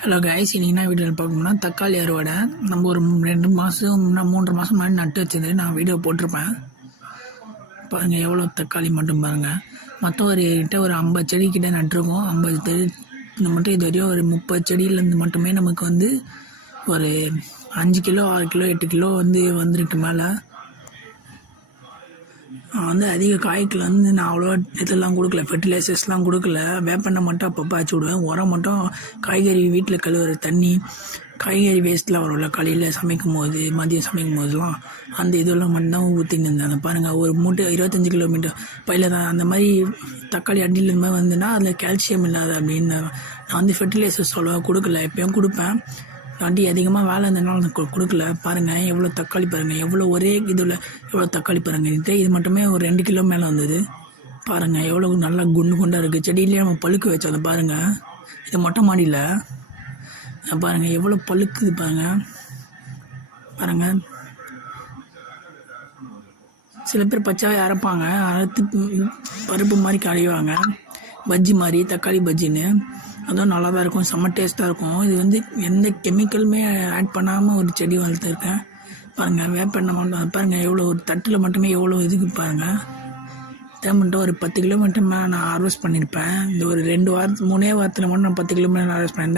Hello guys, இன்றைக்கி என்ன வீடியோவில் பார்க்கணும்னா தக்காளி அறுவடை. நம்ம ஒரு 2 மாதம் 3 மாதம் முன்னாடி நட்டு வச்சது நான் வீடியோ போட்டிருப்பேன். பாருங்கள் எவ்வளோ தக்காளி மட்டும் பாருங்கள். மொத்தம் ஒரு 50 செடி கிட்டே நட்டுருக்கோம். 50 செடி மட்டும் இது வரையும் ஒரு 30 செடியிலேருந்து மட்டுமே நமக்கு வந்து ஒரு 5 கிலோ 6 கிலோ 8 கிலோ வந்திருக்கு மேலே. அதிக காய்க்கில் நான் அவ்வளோ இதெல்லாம் கொடுக்கல, ஃபெர்டிலைசர்ஸ்லாம் கொடுக்கல. வேப்பெண்ணெய் மட்டும் அப்பப்போ அச்சு விடுவேன். உரம் மட்டும் காய்கறி வீட்டில் கழுவுற தண்ணி, காய்கறி வேஸ்ட்லாம் வரும்ல காலையில் சமைக்கும் போது, மதியம் சமைக்கும் போதெல்லாம் அந்த இதெல்லாம் மட்டும்தான் ஊற்றின்னு இருந்தேன். பாருங்கள், ஒரு மூட்டை 25 கிலோமீட்டர் பையில் தான். அந்த மாதிரி தக்காளி அடியில் இந்த மாதிரி வந்துன்னா அதில் கால்சியம் இல்லாத அப்படின்னு நான் ஃபெர்டிலைசர்ஸ் அவ்வளோவா கொடுக்கல. எப்பயும் கொடுப்பேன், வண்டி அதிகமாக வேலை இருந்ததுனால நான் கொடுக்கல. பாருங்கள் எவ்வளோ தக்காளி, பாருங்கள் எவ்வளோ ஒரே இதில் எவ்வளோ தக்காளி பாருங்கள். இது மட்டுமே ஒரு 2 கிலோ மேலே வந்தது. பாருங்கள் எவ்வளோ நல்லா குண்டாக இருக்குது. செடியிலே நம்ம பழுக்க வச்சோம். பாருங்கள், இது மொட்டை மாடியில் பாருங்கள் எவ்வளோ பழுக்குது பாருங்கள். பாருங்கள், சில பேர் பச்சாவே அரைப்பாங்க, அரைத்து பருப்பு மாதிரி கரைவாங்க, பஜ்ஜி மாதிரி, தக்காளி பஜ்ஜின்னு. அதுவும் நல்லா தான் இருக்கும், செம்ம டேஸ்ட்டாக இருக்கும். இது எந்த கெமிக்கலுமே ஆட் பண்ணாமல் ஒரு செடி வளர்த்துருக்கேன். பாருங்கள் வேப்பெண்ணெய் மட்டும் பாருங்கள் எவ்வளோ, ஒரு தட்டில் மட்டுமே எவ்வளோ இதுக்கு பாருங்கள். தேவைப்பட்ட ஒரு 10 கிலோமீட்டர் மேலே நான் ஹார்வெஸ்ட் பண்ணியிருப்பேன். இந்த ஒரு 3 வாரத்தில் மட்டும் நான் 10 கிலோமீட்டர் ஹார்வெஸ்ட் பண்ணேன்.